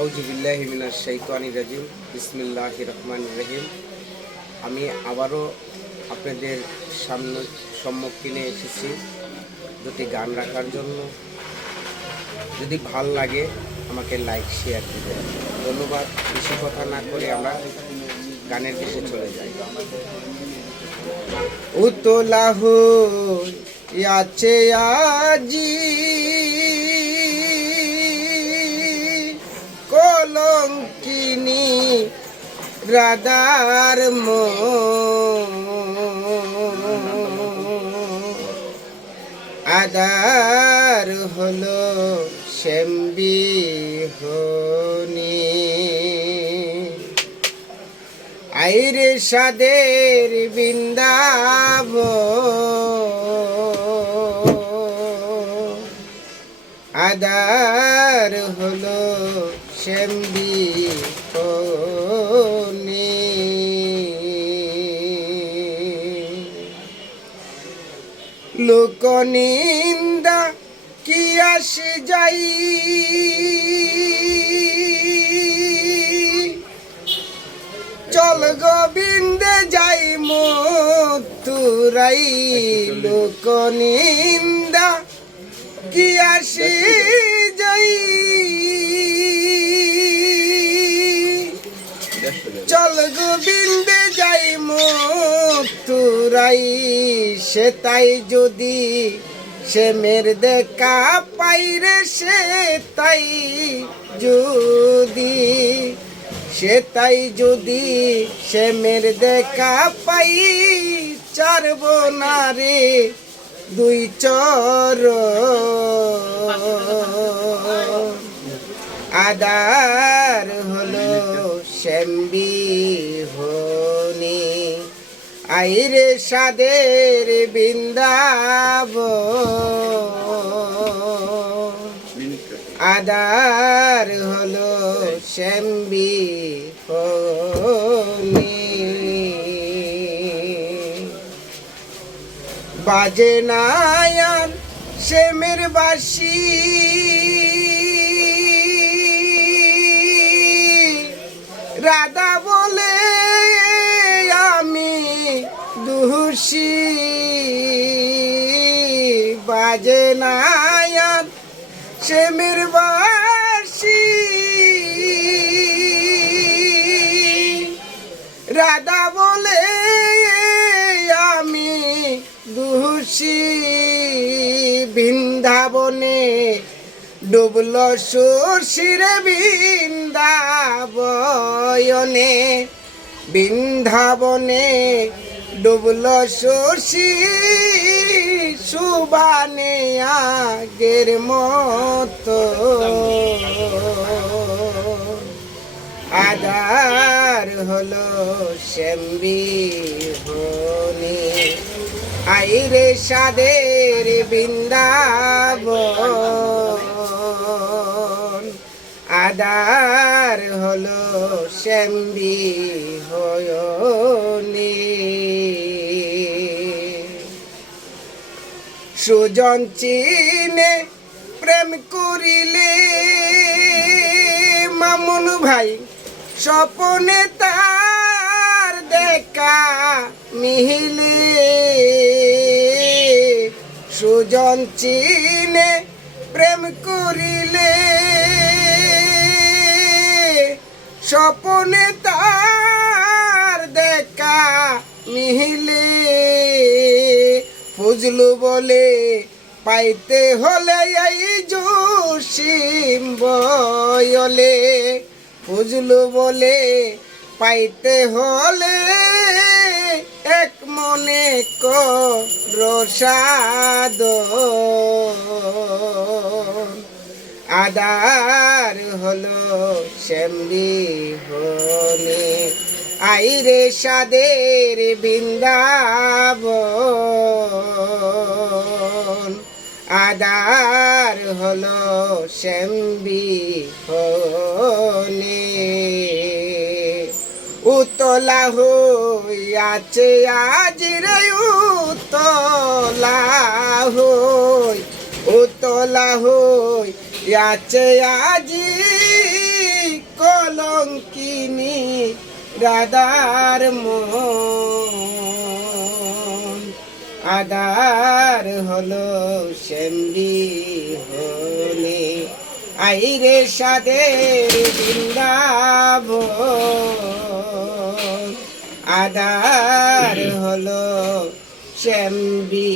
আউযুবিল্লাহি মিনাশ শাইতানির রাজিম বিসমিল্লাহির রহমানির রহিম। আমি আবারও আপনাদের সম্মুখীনে এসেছি দুটি গান রাখার জন্য। যদি ভাল লাগে আমাকে লাইক শেয়ার দিবেন। ধন্যবাদ। বেশি কথা না করে আমরা গানের দেশে চলে যাই। উতলাহ আছে আজি কলঙ্কিনী রাধার আদার হলো শ্যামবিহনী আইরে সাদের বৃন্দাব আদার হলো শ্যামবিহনী লোকনিন্দা কি আসে যাই চল গোবিন্দে যাই মথুরাই লোকনিন্দা কি আসে যাই চল গোবিন্দে যাই মথুরাই সে তাই যদি সে মের দেখা পাইরে সে তাই যদি সে তাই যদি সে মের দেখা পাই চারব না রে দুই চর আদার হলো শ্যামবিহনী আইরে সাদের বৃন্দাব আদার হলো শ্যামবিহনী বাজে নায়ান শ্যামের বাসি রাধা বলে আমি দোষী বাজে নায়ান শ্যামের বাসি রাধা বলে আমি দোষী বৃন্দাবনে ডুবল শশীরে বৃন্দাবনে বৃন্দাবনে ডুবল শশী সুবানে আগের মতো আদার হলো শ্যামবিহনী আইরে সাদের বৃন্দাবন আদার হলো শ্যামবিহনী সুজন চিনে প্রেম করিলে মামুন ভাই স্বপনে তার দেখা মিলে সুজন চিনে প্রেম করিলে স্বপনে তার দেখা মিলে ফুজলু বলে পাইতে হলে এই জসিম বয়লে ফুজলু বলে পাইতে হলে এক মনে রসাদ আদার হলো শ্যামবিহনী আইরে সাদের বৃন্দাবন আদার হলো শ্যামবিহনী উতলা হইয়াছে আজ রে উতলা হই উতলা হইয়াছে আজি কলঙ্কিনী রাধার মন আধার হলো শ্যামলি হলে আইরে সাদের বৃন্দাবন আধার হলো শ্যামলি